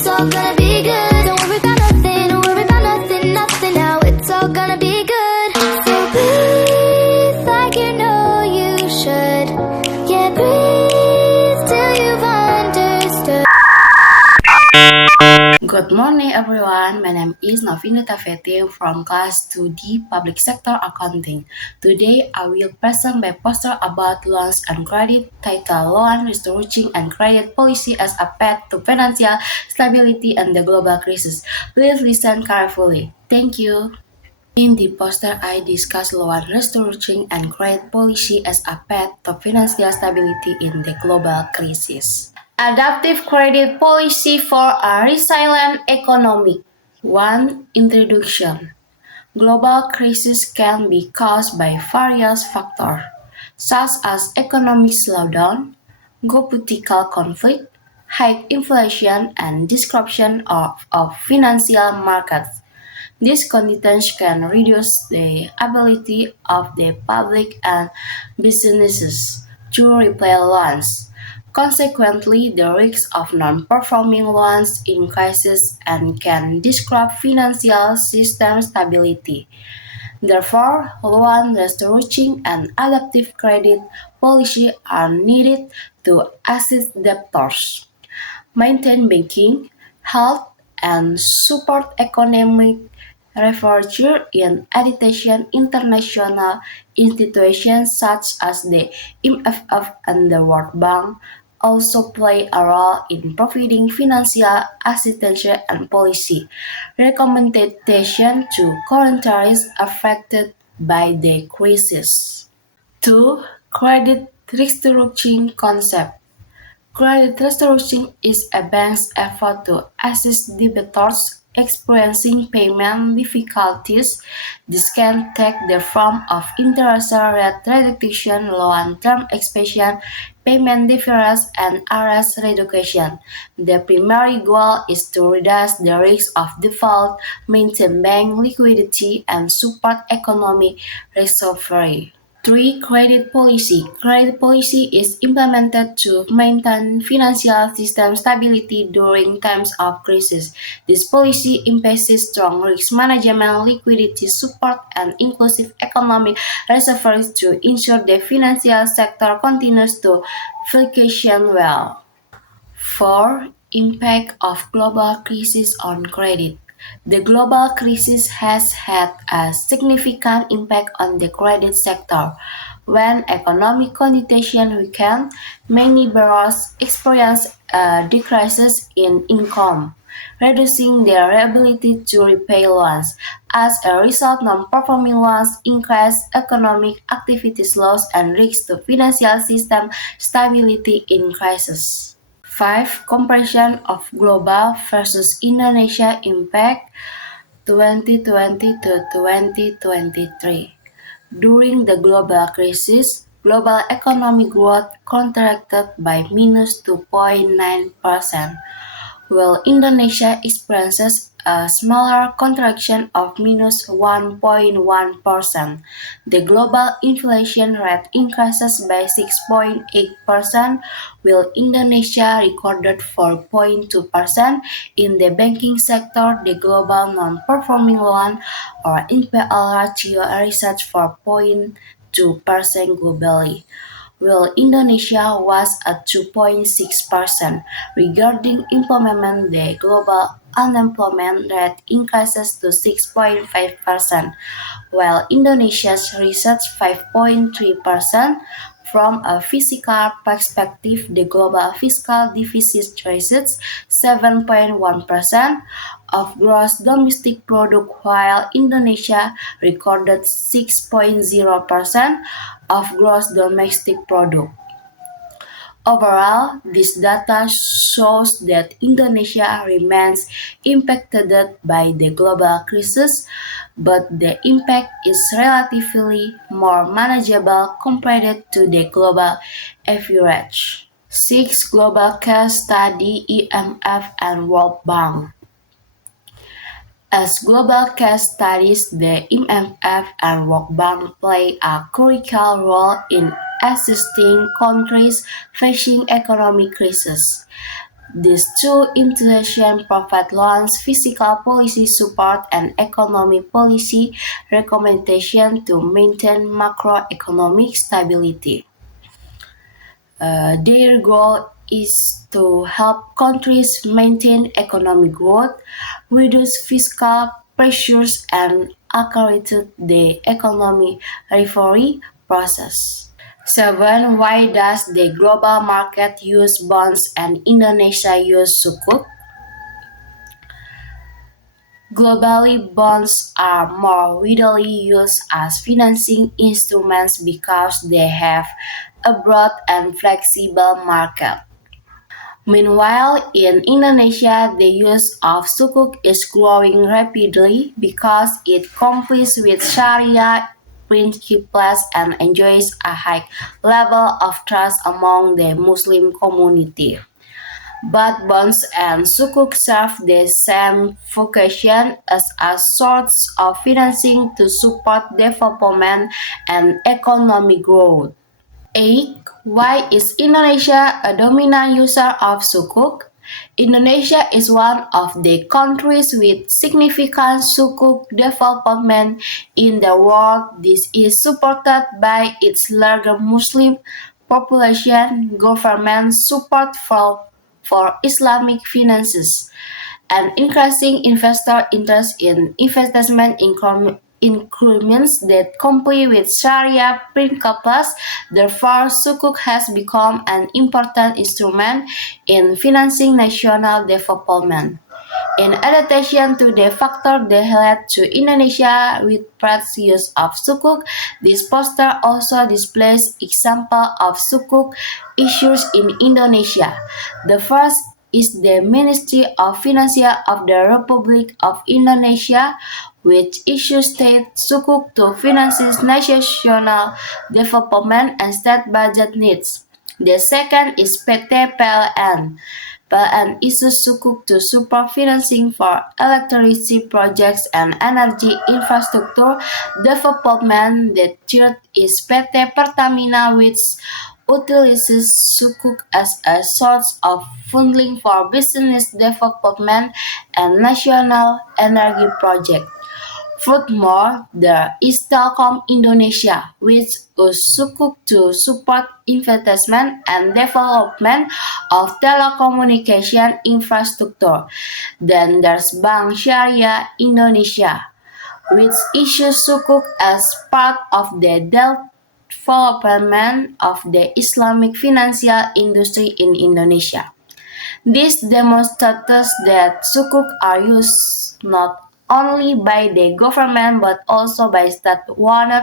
it's all gonna be good. Don't worry about nothing, don't worry about nothing, nothing now. It's all gonna be good. So breathe like you know you should. Yeah, breathe till you've understood. Good morning everyone, my name is Novinita Feti from class 2D Public Sector Accounting. Today I will present my poster about loans and credit titled Loan Restructuring and Credit Policy as a Path to Financial Stability and the Global Crisis. Please listen carefully. Thank you. In the poster, I discuss loan restructuring and credit policy as a path to financial stability in the global crisis. Adaptive credit policy for a resilient economy. 1. Introduction. Global crisis can be caused by various factors, such as economic slowdown, geopolitical conflict, high inflation, and disruption of financial markets. These conditions can reduce the ability of the public and businesses to repay loans. Consequently, the risk of non-performing loans increases and can disrupt financial system stability. Therefore, loan restructuring and adaptive credit policy are needed to assist debtors, maintain banking, health, and support economic recovery in addition. International institutions such as the IMF and the World Bank also play a role in providing financial assistance and policy recommendation to countries affected by the crisis. 2. Credit restructuring concept. Credit restructuring is a bank's effort to assist debtors experiencing payment difficulties. This can take the form of interest rate reduction, loan term extension, payment deferrals, and arrest reduction. The primary goal is to reduce the risk of default, maintain bank liquidity, and support economic recovery. 3. Credit policy. Credit policy is implemented to maintain financial system stability during times of crisis. This policy emphasizes strong risk management, liquidity support, and inclusive economic recovery to ensure the financial sector continues to function well. 4. Impact of global crisis on credit. The global crisis has had a significant impact on the credit sector. When economic conditions weaken, many borrowers experience a decrease in income, reducing their ability to repay loans. As a result, non-performing loans increase, economic activity slows, and risks to financial system stability increases. 5. Comparison of global versus Indonesia impact 2020 to 2023. During the global crisis, global economic growth contracted by -2.9%, while Indonesia experiences a smaller contraction of -1.1%. The global inflation rate increases by 6.8%, while Indonesia recorded 4.2%. In the banking sector, the global non-performing loan or NPL ratio reached 4.2% globally, while Indonesia was at 2.6%. Regarding employment, the global unemployment rate increases to 6.5%, while Indonesia's reached 5.3%. From a fiscal perspective, the global fiscal deficit reaches 7.1% of gross domestic product, while Indonesia recorded 6.0% of gross domestic product. Overall, this data shows that Indonesia remains impacted by the global crisis, but the impact is relatively more manageable compared to the global average. 6. Global case study, IMF and World Bank. As global case studies, the IMF and World Bank play a critical role in assisting countries facing economic crisis. These two institutions provide loans, fiscal policy support, and economic policy recommendations to maintain macroeconomic stability. Their goal is to help countries maintain economic growth, reduce fiscal pressures, and accelerate the economic recovery process. 7. Why does the global market use bonds and Indonesia use sukuk? Globally, bonds are more widely used as financing instruments because they have a broad and flexible market. Meanwhile, in Indonesia, the use of sukuk is growing rapidly because it complies with Sharia principles and enjoys a high level of trust among the Muslim community. Both bonds and sukuk serve the same function as a source of financing to support development and economic growth. 8. Why is Indonesia a dominant user of sukuk? Indonesia is one of the countries with significant sukuk development in the world. This is supported by its larger Muslim population, government support for Islamic finances, and increasing investor interest in investment increments that comply with Sharia principles. Therefore, sukuk has become an important instrument in financing national development. In addition to the factor that led to Indonesia with widespread use of sukuk, this poster also displays examples of sukuk issues in Indonesia. The first is the Ministry of Finance of the Republic of Indonesia, which issues state sukuk to finance national development and state budget needs. The second is PT PLN. PLN issues sukuk to support financing for electricity projects and energy infrastructure development. The third is PT Pertamina, which utilizes sukuk as a source of funding for business development and national energy projects. Furthermore, there is Telkom Indonesia, which uses sukuk to support investment and development of telecommunication infrastructure. Then there's Bank Syariah Indonesia, which issues sukuk as part of the development of the Islamic financial industry in Indonesia. This demonstrates that sukuk are used not only by the government but also by state-owned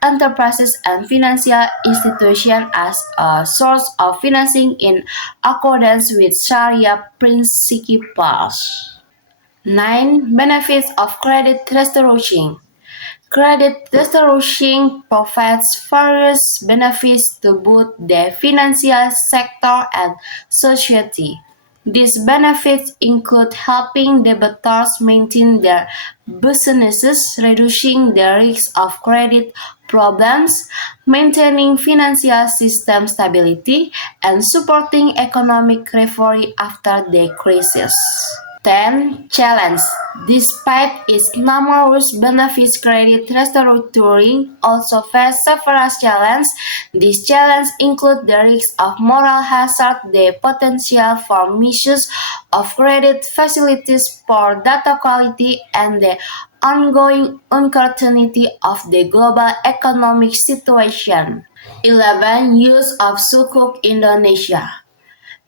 enterprises and financial institutions as a source of financing in accordance with Sharia principles. 9. Benefits of credit restoration. Credit restoration provides various benefits to both the financial sector and society. These benefits include helping debtors maintain their businesses, reducing the risk of credit problems, maintaining financial system stability, and supporting economic recovery after the crisis. 10. Challenge. Despite its numerous benefits, credit restructuring also faces several challenges. These challenges include the risk of moral hazard, the potential for misuse of credit facilities, poor data quality, and the ongoing uncertainty of the global economic situation. 11. Use of sukuk Indonesia.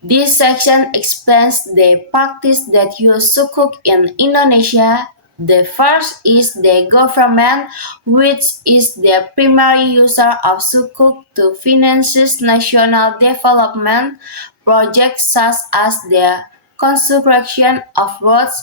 This section explains the practice that use sukuk in Indonesia. The first is the government, which is the primary user of sukuk to finance national development projects such as the construction of roads,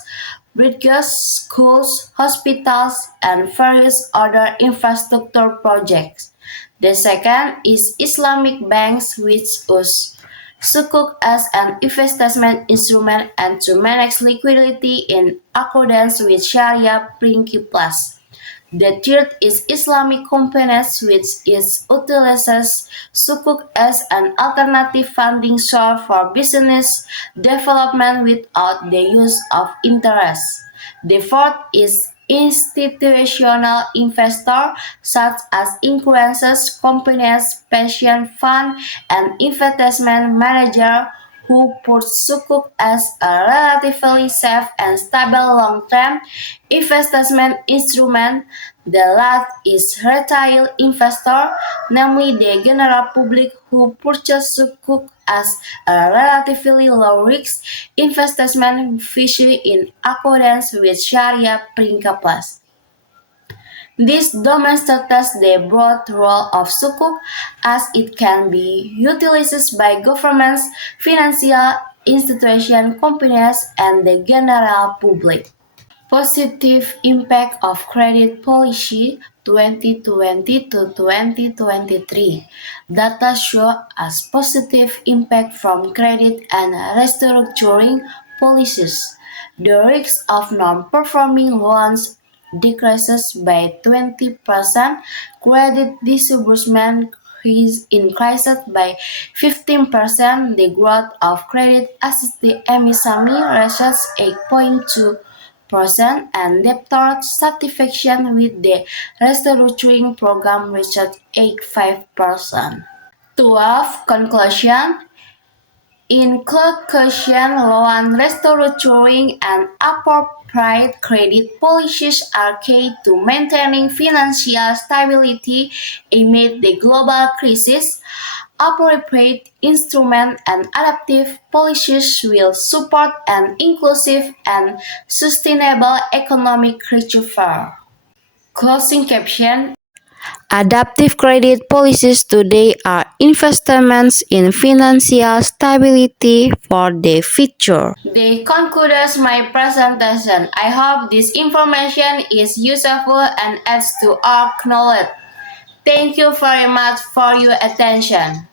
bridges, schools, hospitals, and various other infrastructure projects. The second is Islamic banks, which use sukuk as an investment instrument and to manage liquidity in accordance with Sharia principles. The third is Islamic companies, which utilizes sukuk as an alternative funding source for business development without the use of interest. The fourth is institutional investor such as influencers, companies, pension fund, and investment manager who put sukuk as a relatively safe and stable long-term investment instrument. The last is retail investor, namely the general public who purchase sukuk as a relatively low-risk investment vehicle in accordance with Sharia principles. This demonstrates the broad role of sukuk as it can be utilized by governments, financial institutions, companies, and the general public. Positive impact of credit policy 2020 to 2023. Data show as positive impact from credit and restructuring policies. The risk of non-performing loans decreases by 20%, credit disbursement increased by 15%, the growth of credit assisted MSME reaches 8.2%, and debtor satisfaction with the restructuring program reached 85%. 12. Conclusion. In conclusion, loan restructuring and appropriate credit policies are key to maintaining financial stability amid the global crisis. Appropriate instruments and adaptive policies will support an inclusive and sustainable economic recovery. Closing caption. Adaptive credit policies today are investments in financial stability for the future. This concludes my presentation. I hope this information is useful and adds to our knowledge. Thank you very much for your attention.